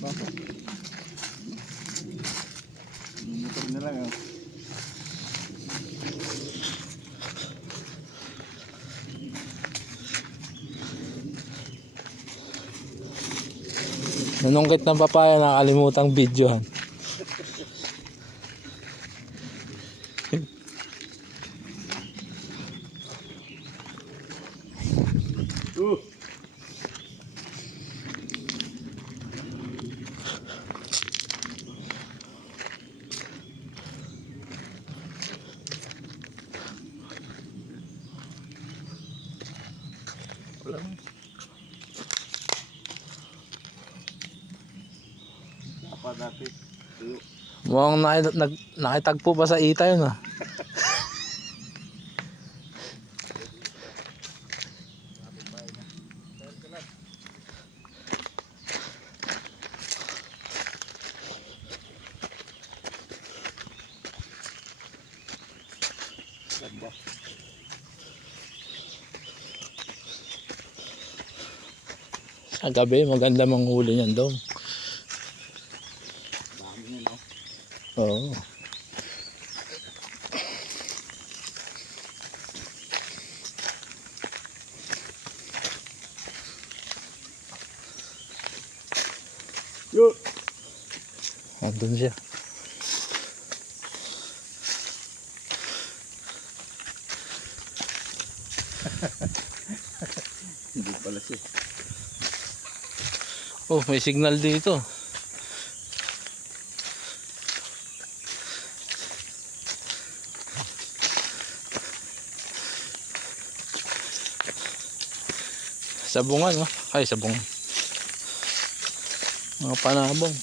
Bakit? Motor na lang ah. Nanungkit ng papaya, nakakalimutang videohan. Apa dati? Mukhang nakitagpo pa sa ita yun ah. Ganda. Sa gabi, maganda manghuli niyan daw. Dami na no? Oo. Yo! Andun siya. Hindi pala siya. Oh, may signal dito. Sabungan, no? Ay, sabungan. Mga panabong.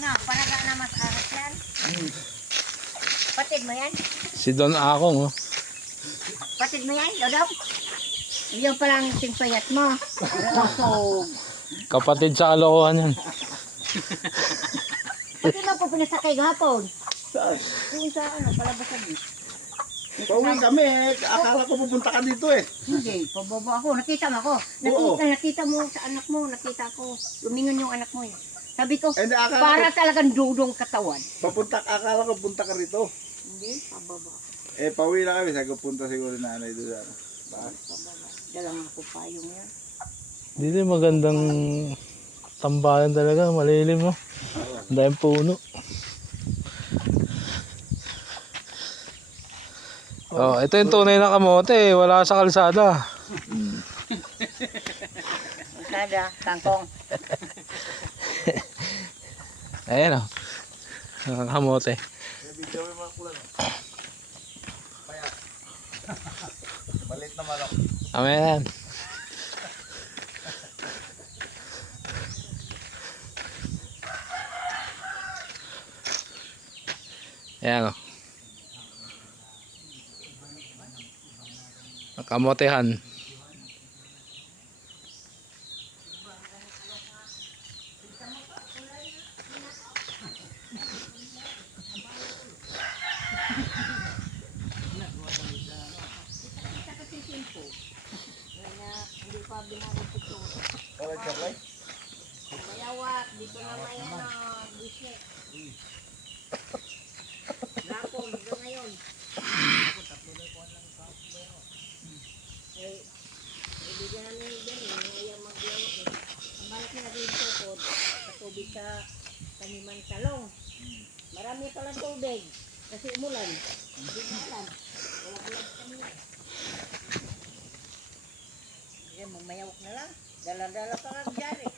No, para ka na mas aras yan. Patid mo yan? Si Don Akong, oh. Patid mo yan, Dodong? Yung palang simpayat mo. So, Kapatid sa kalokohan yan. pati mo po pinasakay gahapon. Saan? Yung sa ano, palabasan mo. Pauwi kami eh. Akala ko pupunta ka dito eh. Hindi, pababa ako. Nakita mo ako. Oo. Nakita mo sa anak mo. Nakita ko. Lumingon yung anak mo eh. Sabi ko, Hindi, akala para ko talagang dudong katawan. akala ko punta ka rito. Hindi, pababa. Eh, pauwi na kami. Sabi ko punta siguro nanay doon. Bakit? Pababa. Dalang ako payong yan. Dito magandang tambayan talaga. Malilim, no? Ang daming puno. Oh, ito yung tunay na kamote. Wala sa kalsada. Sada, tangkong. Ayan, oh. Ang kamote. Video mo mga kulang. Kaya. Malit na malak. Amen. Ayan, oh. Ang kamotehan. Hindi pa binabot ito. Kaya sabay. Mayawak, dito na may ano, business. Gapon, dito ngayon. Eh, ibigyan namin dyan eh, ayaw maglawak eh. Ang balak na rin tukod, sa tubig sa taniman talong. Marami palang tubig, kasi umulan. Hindi na alam, wala pala sa kanila. Yan, mamayawak na lang. Dala-dala pa lang dyan eh.